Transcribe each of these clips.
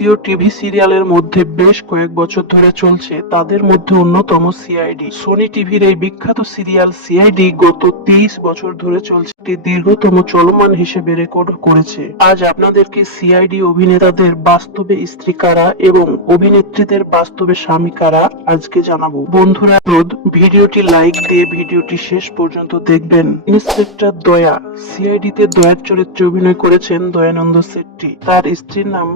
ভারতীয় টিভি সিরিয়ালের মধ্যে বেশ কয়েক বছর ধরে চলছে, তাদের মধ্যে অন্যতম সিআইডি। সোনি টিভির এই বিখ্যাত সিরিয়াল সিআইডি গত 23 বছর ধরে চলছে, একটি দীর্ঘতম চলমান হিসেবে রেকর্ড করেছে। আজ আপনাদেরকে সিআইডি অভিনেতাদের বাস্তবে স্ত্রী কারা এবং অভিনেত্রীদের বাস্তবে স্বামী কারা আজকে জানাবো। বন্ধুরা, ভিডিওটি লাইক দিয়ে ভিডিওটি শেষ পর্যন্ত দেখবেন। ইন্সপেক্টর দয়া। সিআইডিতে দয়ার চরিত্রে অভিনয় করেছেন দয়ানন্দ শেট্টি, তার স্ত্রীর নাম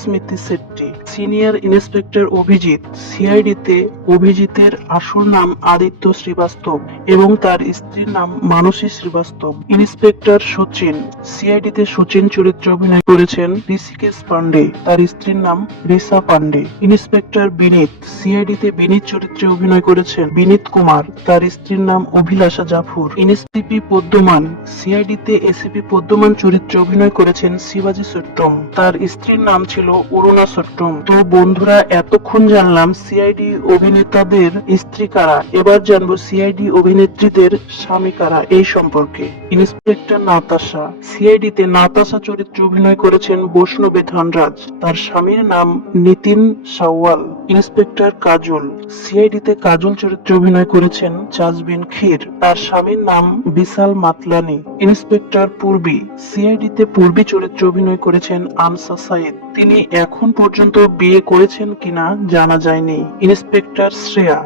স্মৃতি শেট্টি। Senior inspector Abhijeet. সিআইডিতে অভিজিতের আসল নাম আদিত্য শ্রীবাস্তব এবং তার স্ত্রীর নাম মানসী শ্রীবাস্তব। ইন্সপেক্টর সচিন। সিআইডিতে সচিন চরিত্রে অভিনয় করেছেন ঋষিকেশ পান্ডে, তার স্ত্রীর নাম রিসা পান্ডে। ইন্সপেক্টর বিনীত। সিআইডিতে বিনীত চরিত্রে অভিনয় করেছেন বিনীত কুমার, তার স্ত্রীর নাম অভিলাষা জাফর। এসিপি পদ্মমান। সিআইডিতে এসিপি পদ্মমান চরিত্রে অভিনয় করেছেন শিবাজি সট্টম, তার স্ত্রীর নাম ছিল অরুণা সট্টম। তো বন্ধুরা, এতক্ষণ জানলাম সিআইডি অভিনেতাদের স্ত্রী কারা, এবার জানবো সিআইডি অভিনেত্রীদের স্বামী কারা এই সম্পর্কে। ইন্সপেক্টর নাতাশা। সিআইডিতে নাতাশা চরিত্রে অভিনয় করেছেন বৈষ্ণবে ধনরাজ, তার স্বামীর নাম নিতিন সাওয়াল। ইন্সপেক্টর কাজল। সিআইডিতে কাজল চরিত্রে অভিনয় করেছেন জাজবিন খির, তার স্বামীর নাম বিশাল মাতলানি। ইন্সপেক্টর পূর্বী। সিআইডিতে পূর্বী চরিত্রে অভিনয় করেছেন আনসা সাইদ, তিনি এখন পর্যন্ত বিয়ে করেছেন কিনা জানা যায়নি। ইন্সপেক্টর শ্রেয়া।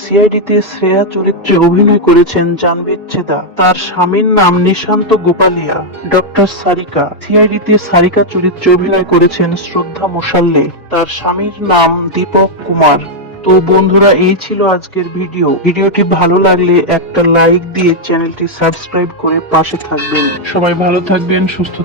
সিআইডিতে শ্রেয়া চরিত্রে অভিনয় করেছেন জাহ্নবী চেদা, তার স্বামীর নাম নিশান্ত গোপালিয়া। ডক্টর সারিকা। সিআইডিতে সারিকা চরিত্রে অভিনয় করেছেন শ্রদ্ধা মোশাল্লে, তার স্বামীর নাম দীপক কুমার। তো বন্ধুরা, এই ছিল আজকের ভিডিওটি ভালো লাগলে একটা লাইক দিয়ে চ্যানেলটি সাবস্ক্রাইব করে পাশে থাকবেন। সবাই ভালো থাকবেন, সুস্থ